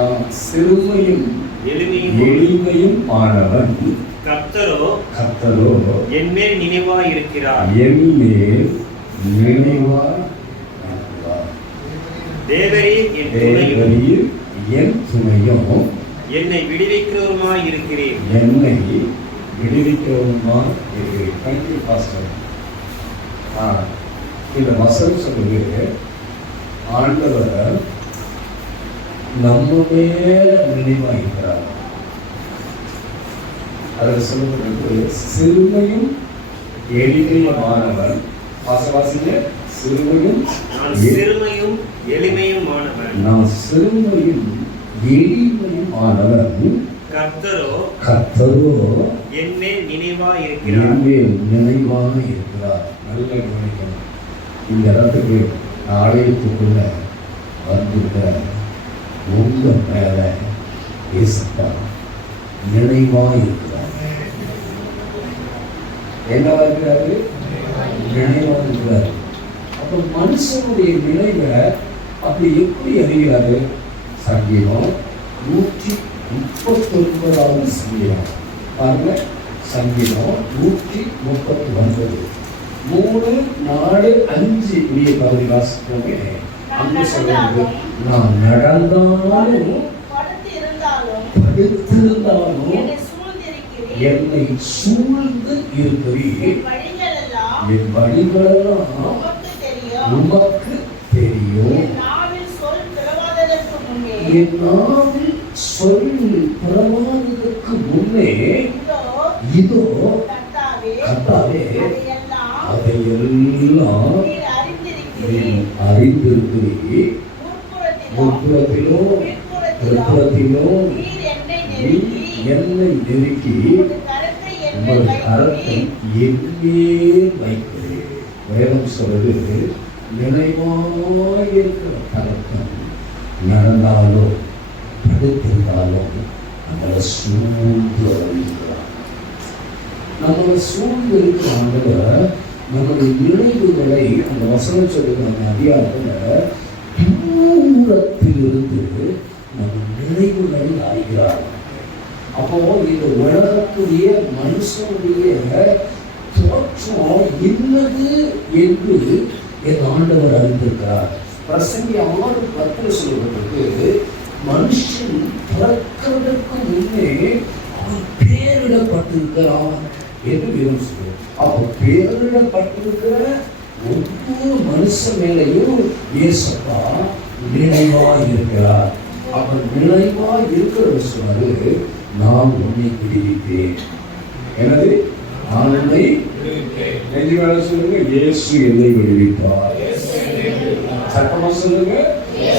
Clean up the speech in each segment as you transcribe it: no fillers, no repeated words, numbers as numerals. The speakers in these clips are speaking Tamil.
நான் சிறுமையும் எளிமையும் ஆனவன். கர்த்தரோ என்மேல் நினைவாய் இருக்கிறார். என்மேல் நினைவாய் தேவரீர் என் துணையும் என்னை விடுவிக்கிறவருமாய் இருக்கிறேன். என்னை விடுவிக்கிறவருமாய் இருக்கிறேன். Thank you pastor. இந்த வசனம் சொல்லுது, ஆண்டவர் நம்ம மேல நினைவாகிறார். அதில் சொல்லப்பட்டிருக்கு, சிறுமையும் எளிமையுமானவன். வாசிங்க, சிறுமையும் எளிமையுமானவன். நான் சிறுமையும் எளிமையுமானவன். கர்த்தரோ என்மேல் நினைவாய் இருக்கிறார். நல்ல கவனிக்கணும். இந்த இடத்துக்கு ஆலயத்துக்குள்ள வந்துட்ட உங்க மேல ஏசப்பா நினைவாய் இருக்கிறார். என்னவா இருக்கிறாரு? நினைவாக இருக்கிறாரு. அப்ப மனுஷனுடைய நினைவை அப்படி எப்படி அறிகிறாரு? சங்கீதம் 139 சங்கீதம் பாருங்க. சங்கீதம் 139 3, 4, 5 உரிய பகுதி வாசிக்கோங்க. அங்க சொல்றது, நான் நடந்தாலும் படுத்திருந்தாலும் என்னை சூழ்ந்து இருக்கிறீர். என் வழிகளெல்லாம் உமக்கு தெரியும். என் நாவில் சொல் பிறவாததற்கு முன்னே இதோ கர்த்தாவே அதையெல்லாம் அறிந்திருக்கிறீர். முற்புறத்திலோ பிற்புறத்திலோ என்னை நெருக்கி உங்கள் கரத்தை எங்கே வைக்கிறேன். வேதம் சொல்றது, நினைவாயிருக்கிற கரத்தம் நடந்தாலோ படுத்திருந்தாலோ நம்மளை சூழ்ந்து அறிகிறார். நம்மளை சூழ்ந்து இருக்கிற ஆண்டவர் நம்முடைய நினைவுகளை, அந்த வசனம் சொல்லுகிற அந்த அதிகாரத்துல தூரத்திலிருந்து நம்ம நினைவுகளை அறிகிறார். அப்போ இந்த உலகத்துடைய மனுஷனுடைய தோற்றம் என்னது என்று என் ஆண்டவர் அறிந்திருக்கிறார். பிரசங்கி 6:10 சொல்லப்பட்டிருக்கு, மனுஷன் பிறக்கிறதற்கு முன்னே அவன் பேரிடப்பட்டிருக்கிறான் என்று வேதம் சொல்லுவோம். அப்போ பேரிடப்பட்டிருக்கிற ஒவ்வொரு மனுஷ மேலையும் இயேசப்பா நினைவாய் இருக்கிறார். அவன் நினைவாய் இருக்கிறது சொன்னாரு, நான் உன்னை விடுவித்தேன். எனது நான் உன்னை நெஞ்சு வேலை சொல்லுங்க, இயேசு என்னை விடுவித்தார். சட்டமா சொல்லுங்க,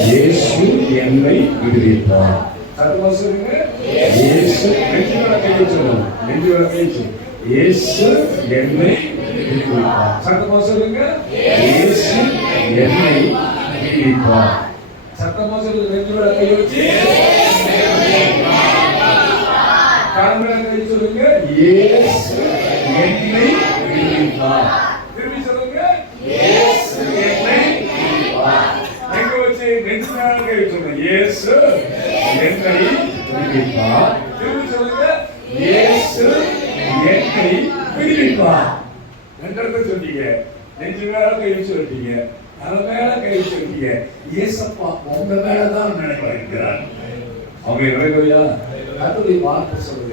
இயேசு என்னை விடுவித்தார். சட்டமா சொல்லுங்க, இயேசு. நெஞ்சு வேலை கையை சொல்லுங்க, நெஞ்சு வேலை கையை, இயேசு என்னை விடுவித்தார். சட்டமா சொல்லுங்க, இயேசு என்னை விடுவித்தார். சட்டமா சொல்லுங்க, நெஞ்சு வேலை கையை வச்சு காரணங்களை கை சொல்லுங்க, இயேசு என்னை விடுவித்தார். திரும்பி சொல்லுங்க, இயேசு என்னை விடுவித்தார். எங்க வச்சு நெஞ்சு மேல கை சொல்லுங்க, இயேசு என்னை விடுவித்தார். திரும்பி சொல்லுங்க, இயேசு என்னை விடுவித்தார். ரெண்டத்தை சொன்னீங்க, நெஞ்சு மேல கை சொல்லிட்டீங்க, தலை மேல கை சொல்லிட்டீங்க. இயேசப்பா உங்க மேலதான் நினைவாயிருக்கிறார். அவங்க நிறைவேறியா? கர்த்தருடைய வார்த்தை சொல்லுது,